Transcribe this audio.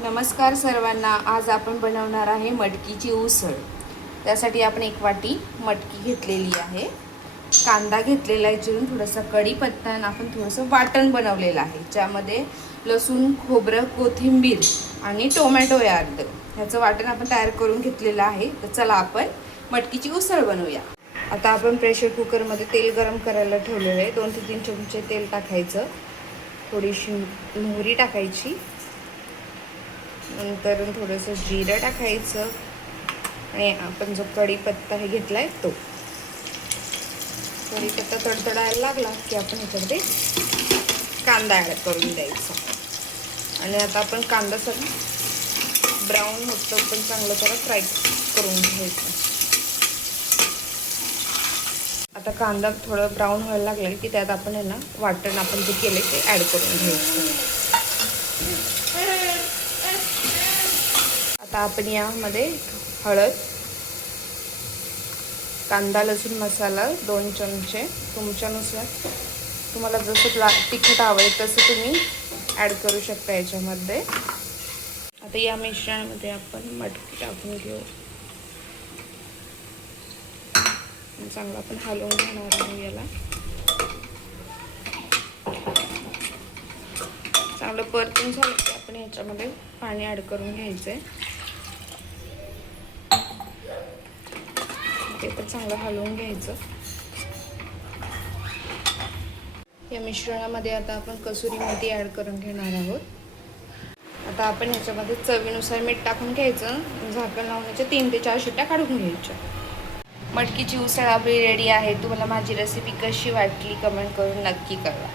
नमस्कार सर्वांना। आज आपण बनवणार आहे मटकीची उसळ। त्यासाठी आपण एक वाटी मटकी घेतलेली आहे, कांदा घेतलेला आहे चिरून, थोडासा कढीपत्ता आणि आपण थोडंसं वाटण बनवलेलं आहे, ज्यामध्ये लसूण, खोबरं, कोथिंबीर आणि टोमॅटो आहे अर्ध, ह्याचं वाटण आपण तयार करून घेतलेलं आहे। तर चला आपण मटकीची उसळ बनवूया। आता आपण प्रेशर कुकरमध्ये तेल गरम करायला ठेवलेलं आहे। 2 ते 3 चमचे तेल टाकायचं, थोडीशी मोहरी टाकायची, नंतर थोडंसं जिरं टाकायचं आणि आपण जो कढीपत्ता हे घेतला आहे तो कढीपत्ता तडतडायला लागला की आपण ह्याच्यामध्ये कांदा ॲड करून द्यायचा। आणि आता आपण कांदा सगळं ब्राऊन होतो पण चांगलं त्याला फ्राय करून घ्यायचं। आता कांदा थोडं ब्राऊन व्हायला लागला की त्यात आपण आहे ना वाटण आपण जे केले ते ॲड करून घ्यायचं। आता आपण यामध्ये हळद, कांदा लसूण मसाला 2 चमचे, तुमच्यानुसार तुम्हाला जसं तिखट आवडेल तसं तुम्ही ॲड करू शकता याच्यामध्ये। आता या मिश्रणामध्ये आपण मटकी टाकून घेऊ, चांगलं आपण हलवून घेणार आहोत। याला चांगलं परतून झालं की आपण याच्यामध्ये पाणी ॲड करून घ्यायचं आहे, ते पण चांगलं हलवून घ्यायचं। या मिश्रणामध्ये आता आपण कसुरी मेथी ॲड करून घेणार आहोत। आता आपण ह्याच्यामध्ये चवीनुसार मीठ टाकून घ्यायचं, झाकण लावण्याच्या 3 ते 4 शिट्ट्या काढून घ्यायच्या। मटकीची उसळ आपली रेडी आहे। तुम्हाला माझी रेसिपी कशी वाटली कमेंट करून नक्की कळवा।